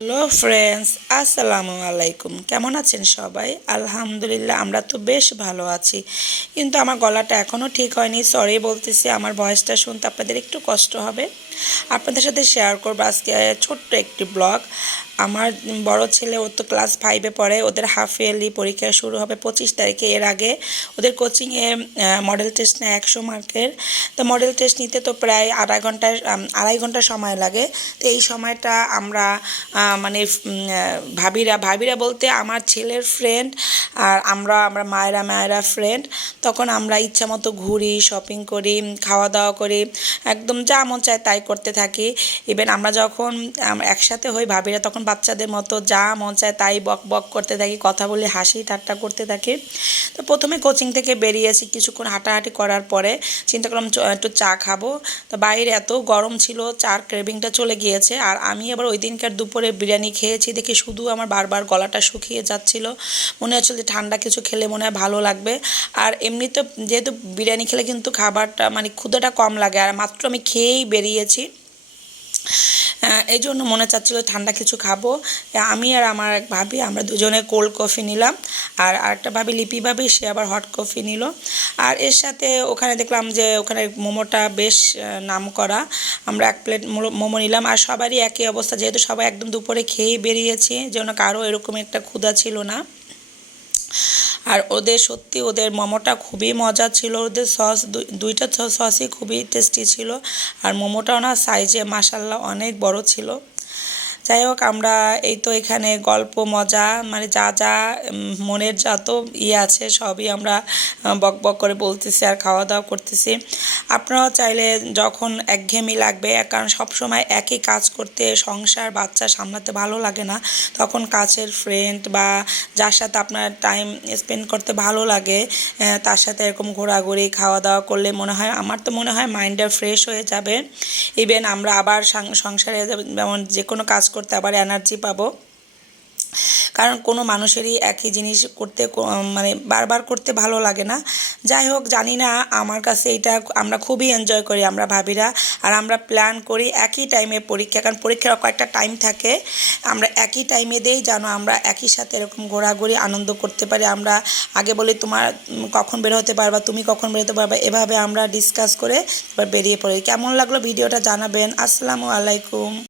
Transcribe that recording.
Hello friends, আসসালামু আলাইকুম। কেমন আছেন সবাই? আলহামদুলিল্লাহ, আমরা তো বেশ ভালো আছি। কিন্তু আমার গলাটা এখনও ঠিক হয়নি সরি বলতেছি, আমার ভয়েসটা শুনতে আপনাদের একটু কষ্ট হবে। আপনাদের সাথে শেয়ার করব আজকে ছোট্ট একটি ব্লগ আমার বড় ছেলে, ও তো ক্লাস ফাইভে পড়ে, ওদের হাফ ইয়ারলি পরীক্ষা শুরু হবে পঁচিশ তারিখে। এর আগে ওদের কোচিংয়ে মডেল টেস্ট নেয় একশো মার্কের তো মডেল টেস্ট নিতে তো প্রায় আড়াই ঘণ্টার আড়াই ঘণ্টা সময় লাগে। তো এই সময়টা আমরা মানে ভাবিরা ভাবিরা বলতে আমার ছেলের ফ্রেন্ড আর আমরা আমরা মায়েরা মায়েরা ফ্রেন্ড তখন আমরা ইচ্ছা মতো ঘুরি শপিং করি খাওয়া দাওয়া করি, একদম যা মন চায় তাই করতে থাকি। ইভেন আমরা যখন একসাথে হই, ভাবিরা তখন বাচ্চাদের মতো যা মন চায় তাই বক বক করতে থাকি, কথা বলে, হাসি ঠাট্টা করতে থাকি। তো প্রথমে কোচিং থেকে বেরিয়েছি, কিছুক্ষণ হাঁটাহাঁটি করার পরে চিন্তা করলাম একটু চা খাব। তো বাইরে এত গরম ছিল, চার ক্রেভিংটা চলে গিয়েছে। আর আমি আবার ওই দিনকার দুপুরে বিরিয়ানি খেয়েছি, দেখি শুধু আমার বারবার গলাটা শুকিয়ে যাচ্ছিল। মনে হচ্ছিল যে ঠান্ডা কিছু খেলে মনে হয় ভালো লাগবে। আর এমনিতে যেহেতু বিরিয়ানি খেলে কিন্তু খাবারটা মানে ক্ষুদাটা কম লাগে। আর মাত্র আমি খেয়েই বেরিয়েছি। এই জন্য মনে চাচ্ছিলো ঠান্ডা কিছু খাব। আমি আর আমার এক ভাবি, আমরা দুজনে কোল্ড কফি নিলাম। আর আরেকটা ভাবি, লিপি ভাবি, সে আবার হট কফি নিল। আর এর সাথে ওখানে দেখলাম যে ওখানে মোমোটা বেশ নাম করা আমরা এক প্লেট মোমো নিলাম। আর সবারই একই অবস্থা, যেহেতু সবাই একদম দুপুরে খেয়েই বেরিয়েছি, যেন কারও এরকম একটা ক্ষুধা ছিল না। আর ওদের সত্যি ওদের মোমোটা খুবই মজা ছিল। ওদের সস দুই- দুইটা সসই খুবই টেস্টি ছিল। আর মোমোটা ওনার সাইজে মাসাল্লাহ অনেক বড় ছিল। যাই হোক আমরা এই তো এখানে গল্প, মজা মানে যা যা মনের যত ইয়ে আছে সবই আমরা বক বক করে বলতেছি আর খাওয়া দাওয়া করতেছি। আপনারাও চাইলে যখন একঘেয়েমি লাগবে কারণ সব সময় একই কাজ করতে সংসার, বাচ্চা সামলাতে ভালো লাগে না। তখন কাছের ফ্রেন্ড বা যার সাথে আপনার টাইম স্পেন্ড করতে ভালো লাগে তার সাথে এরকম ঘোরাঘুরি, খাওয়া দাওয়া করলে মনে হয়, আমার তো মনে হয় মাইন্ডটা ফ্রেশ হয়ে যাবে। ইভেন আমরা আবার সংসারে যেমন যে কোনো কাজ করতে আবার এনার্জি পাবো। কারণ কোনো মানুষেরই একই জিনিস করতে মানে বারবার করতে ভালো লাগে না। যাই হোক, জানি না আমার কাছে এটা আমরা খুবই এনজয় করি, আমরা ভাবিরা। আর আমরা প্ল্যান করি একই টাইমে পরীক্ষা, কারণ পরীক্ষার কয়েকটা টাইম থাকে। আমরা একই টাইমে দেই যেন আমরা একই সাথে এরকম ঘোরাঘুরি, আনন্দ করতে পারি। আমরা আগে বলি তোমার কখন বের হতে পারবা, তুমি কখন বেরোতে পারবা, এভাবে আমরা ডিসকাস করে এবার বেরিয়ে পড়ি। কেমন লাগল? ভিডিওটা জানাবেন। আসসালামু আলাইকুম।